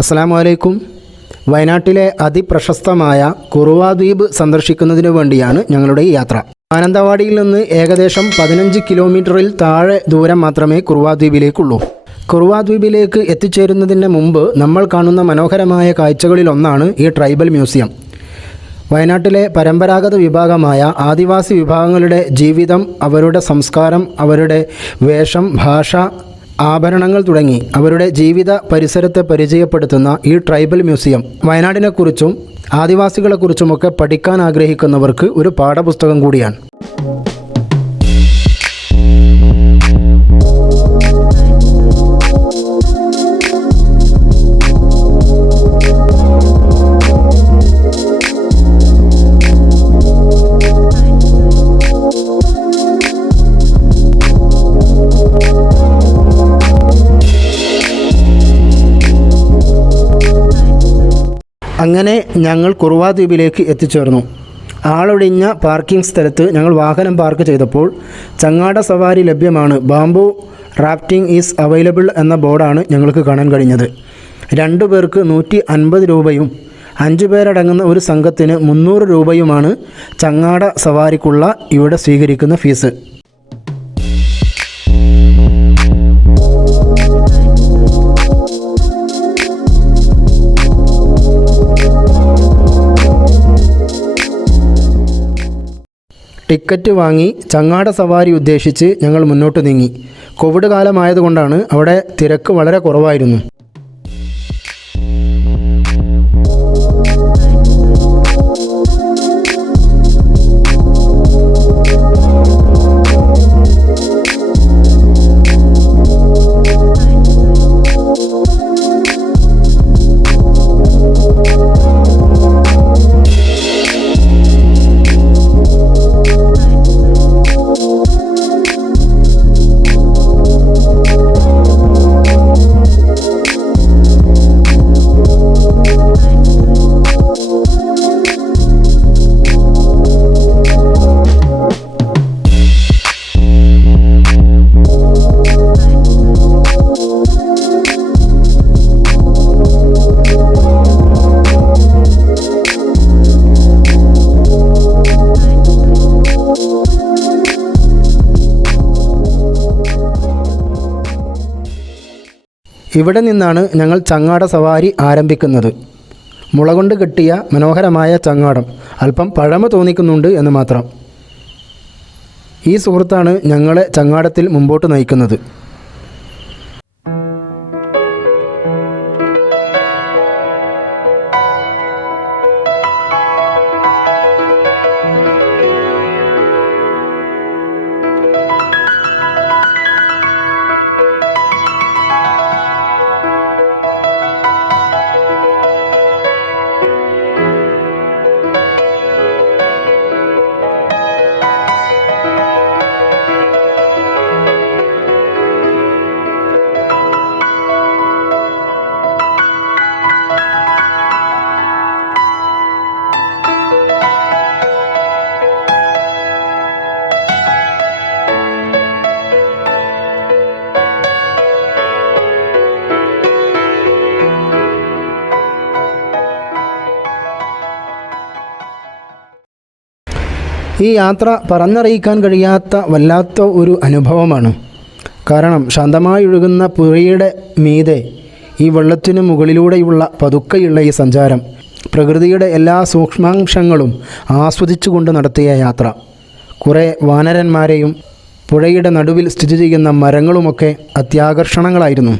അസ്സലാമു അലൈക്കും. വയനാട്ടിലെ അതിപ്രശസ്തമായ കുറുവ ദ്വീപ് സന്ദർശിക്കുന്നതിനു വേണ്ടിയാണ് ഞങ്ങളുടെ ഈ യാത്ര. മാനന്തവാടിയിൽ നിന്ന് ഏകദേശം 15 കിലോമീറ്ററിൽ താഴെ ദൂരം മാത്രമേ കുറുവ ദ്വീപിലേക്കുള്ളൂ. കുറുവ ദ്വീപിലേക്ക് എത്തിച്ചേരുന്നതിന് മുമ്പ് നമ്മൾ കാണുന്ന മനോഹരമായ കാഴ്ചകളിലൊന്നാണ് ഈ ട്രൈബൽ മ്യൂസിയം. വയനാട്ടിലെ പരമ്പരാഗത വിഭാഗമായ ആദിവാസി വിഭാഗങ്ങളുടെ ജീവിതം, അവരുടെ സംസ്കാരം, അവരുടെ വേഷം, ഭാഷ, ആഭരണങ്ങൾ തുടങ്ങി അവരുടെ ജീവിത പരിസരത്തെ പരിചയപ്പെടുത്തുന്ന ഈ ട്രൈബൽ മ്യൂസിയം വയനാടിനെക്കുറിച്ചും ആദിവാസികളെക്കുറിച്ചുമൊക്കെ പഠിക്കാൻ ആഗ്രഹിക്കുന്നവർക്ക് ഒരു പാഠപുസ്തകം കൂടിയാണ്. അങ്ങനെ ഞങ്ങൾ കുറുവ ദ്വീപിലേക്ക് എത്തിച്ചേർന്നു. ആളൊഴിഞ്ഞ പാർക്കിംഗ് സ്ഥലത്ത് ഞങ്ങൾ വാഹനം പാർക്ക് ചെയ്തപ്പോൾ ചങ്ങാട സവാരി ലഭ്യമാണ്, ബാംബു റാഫ്റ്റിംഗ് ഈസ് അവൈലബിൾ എന്ന ബോർഡാണ് ഞങ്ങൾക്ക് കാണാൻ കഴിഞ്ഞത്. 2 പേർക്ക് 150 രൂപയും 5 പേരടങ്ങുന്ന ഒരു സംഘത്തിന് 300 രൂപയുമാണ് ചങ്ങാട സവാരിക്കുള്ള ഇവിടെ സ്വീകരിക്കുന്ന ഫീസ്. ടിക്കറ്റ് വാങ്ങി ചങ്ങാട സവാരി ഉദ്ദേശിച്ച് ഞങ്ങൾ മുന്നോട്ട് നീങ്ങി. കോവിഡ് കാലമായതുകൊണ്ടാണ് അവിടെ തിരക്ക് വളരെ കുറവായിരുന്നു. ഇവിടെ നിന്നാണ് ഞങ്ങൾ ചങ്ങാട സവാരി ആരംഭിക്കുന്നത്. മുള കൊണ്ട് കെട്ടിയ മനോഹരമായ ചങ്ങാടം, അല്പം പഴമ തോന്നിക്കുന്നുണ്ട് എന്ന് മാത്രം. ഈ സുഹൃത്താണ് ഞങ്ങളെ ചങ്ങാടത്തിൽ മുമ്പോട്ട് നയിക്കുന്നത്. ഈ യാത്ര പറഞ്ഞറിയിക്കാൻ കഴിയാത്ത വല്ലാത്ത ഒരു അനുഭവമാണ്. കാരണം ശാന്തമായി ഒഴുകുന്ന പുഴയുടെ മീതെ ഈ വെള്ളത്തിനു മുകളിലൂടെയുള്ള പതുക്കെയുള്ള ഈ സഞ്ചാരം, പ്രകൃതിയുടെ എല്ലാ സൂക്ഷ്മാംശങ്ങളും ആസ്വദിച്ചുകൊണ്ട് നടത്തിയ യാത്ര, കുറേ വാനരന്മാരെയും പുഴയുടെ നടുവിൽ സ്ഥിതി ചെയ്യുന്ന മരങ്ങളുമൊക്കെ അത്യാകർഷണങ്ങളായിരുന്നു.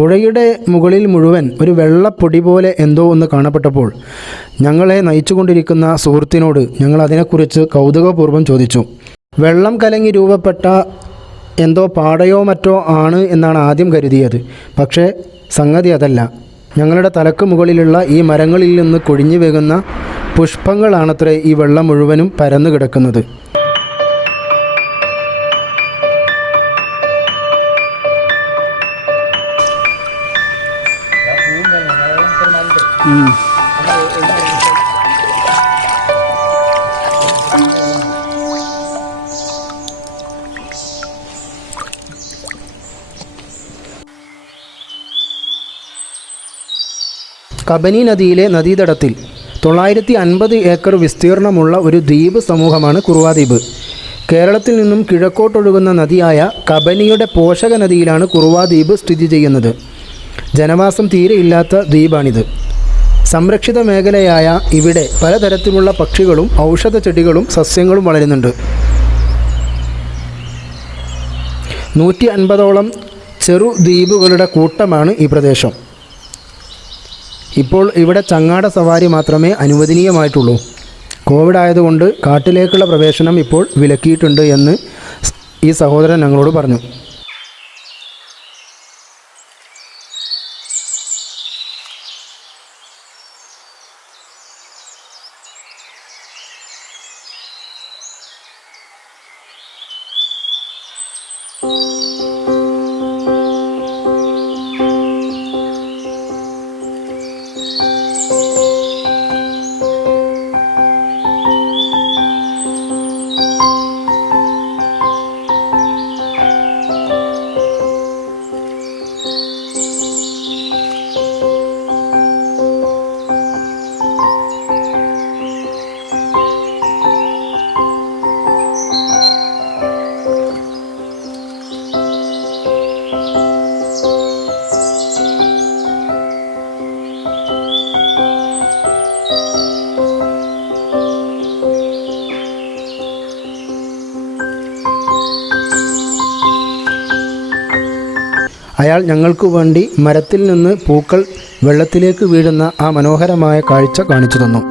പുഴയുടെ മുകളിൽ മുഴുവൻ ഒരു വെള്ളപ്പൊടി പോലെ എന്തോ ഒന്ന് കാണപ്പെട്ടപ്പോൾ ഞങ്ങളെ നയിച്ചുകൊണ്ടിരിക്കുന്ന സുഹൃത്തിനോട് ഞങ്ങൾ അതിനെക്കുറിച്ച് കൗതുകപൂർവ്വം ചോദിച്ചു. വെള്ളം കലങ്ങി രൂപപ്പെട്ട എന്തോ പാടയോ മറ്റോ ആണ് എന്നാണ് ആദ്യം കരുതിയത്. പക്ഷേ സംഗതി അതല്ല. ഞങ്ങളുടെ തലക്ക് മുകളിലുള്ള ഈ മരങ്ങളിൽ നിന്ന് കൊഴിഞ്ഞു വീഴുന്ന പുഷ്പങ്ങളാണത്രേ ഈ വെള്ളം മുഴുവനും പരന്നു കിടക്കുന്നത്. കബനി നദിയിലെ നദീതടത്തിൽ 950 ഏക്കർ വിസ്തീർണമുള്ള ഒരു ദ്വീപ് സമൂഹമാണ് കുറുവാ ദ്വീപ്. കേരളത്തിൽ നിന്നും കിഴക്കോട്ടൊഴുകുന്ന നദിയായ കബനിയുടെ പോഷക നദിയിലാണ് കുറുവാ ദ്വീപ് സ്ഥിതി ചെയ്യുന്നത്. ജനവാസം തീരെയില്ലാത്ത ദ്വീപാണിത്. സംരക്ഷിത മേഖലയായ ഇവിടെ പലതരത്തിലുള്ള പക്ഷികളും ഔഷധ ചെടികളും സസ്യങ്ങളും വളരുന്നുണ്ട്. 150ഓളം ചെറു ദ്വീപുകളുടെ കൂട്ടമാണ് ഈ പ്രദേശം. ഇപ്പോൾ ഇവിടെ ചങ്ങാട സവാരി മാത്രമേ അനുവദനീയമായിട്ടുള്ളൂ. കോവിഡ് ആയതുകൊണ്ട് കാട്ടിലേക്കുള്ള പ്രവേശനം ഇപ്പോൾ വിലക്കിയിട്ടുണ്ട് എന്ന് ഈ സഹോദരൻ ഞങ്ങളോട് പറഞ്ഞു. അയാൾ ഞങ്ങൾക്ക് വേണ്ടി മരത്തിൽ നിന്ന് പൂക്കൾ വെള്ളത്തിലേക്ക് വീഴുന്ന ആ മനോഹരമായ കാഴ്ച കാണിച്ചു തന്നു.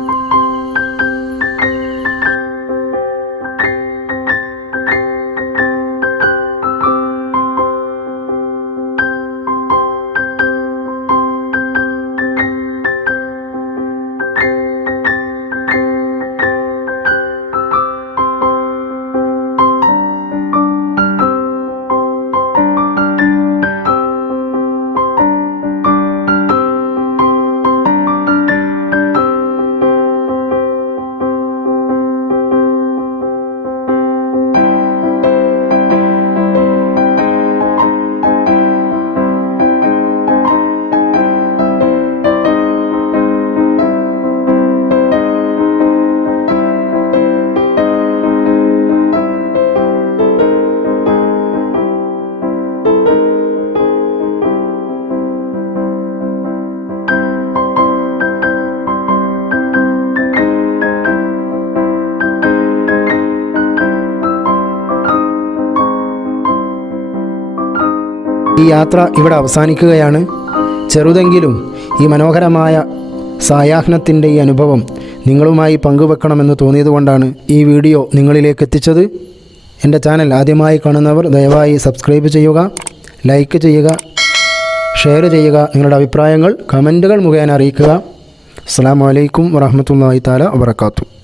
ഈ യാത്ര ഇവിടെ അവസാനിക്കുകയാണ്. ചെറുതെങ്കിലും ഈ മനോഹരമായ സായാഹ്നത്തിൻ്റെ ഈ അനുഭവം നിങ്ങളുമായി പങ്കുവെക്കണമെന്ന് തോന്നിയതുകൊണ്ടാണ് ഈ വീഡിയോ നിങ്ങളിലേക്ക് എത്തിച്ചത്. എൻ്റെ ചാനൽ ആദ്യമായി കാണുന്നവർ ദയവായി സബ്സ്ക്രൈബ് ചെയ്യുക, ലൈക്ക് ചെയ്യുക, ഷെയർ ചെയ്യുക. നിങ്ങളുടെ അഭിപ്രായങ്ങൾ കമൻറ്റുകൾ മുഖേന അറിയിക്കുക. അസ്സലാമു അലൈക്കും വറഹ്മത്തുള്ളാഹി തആല വബറകാതുഹു.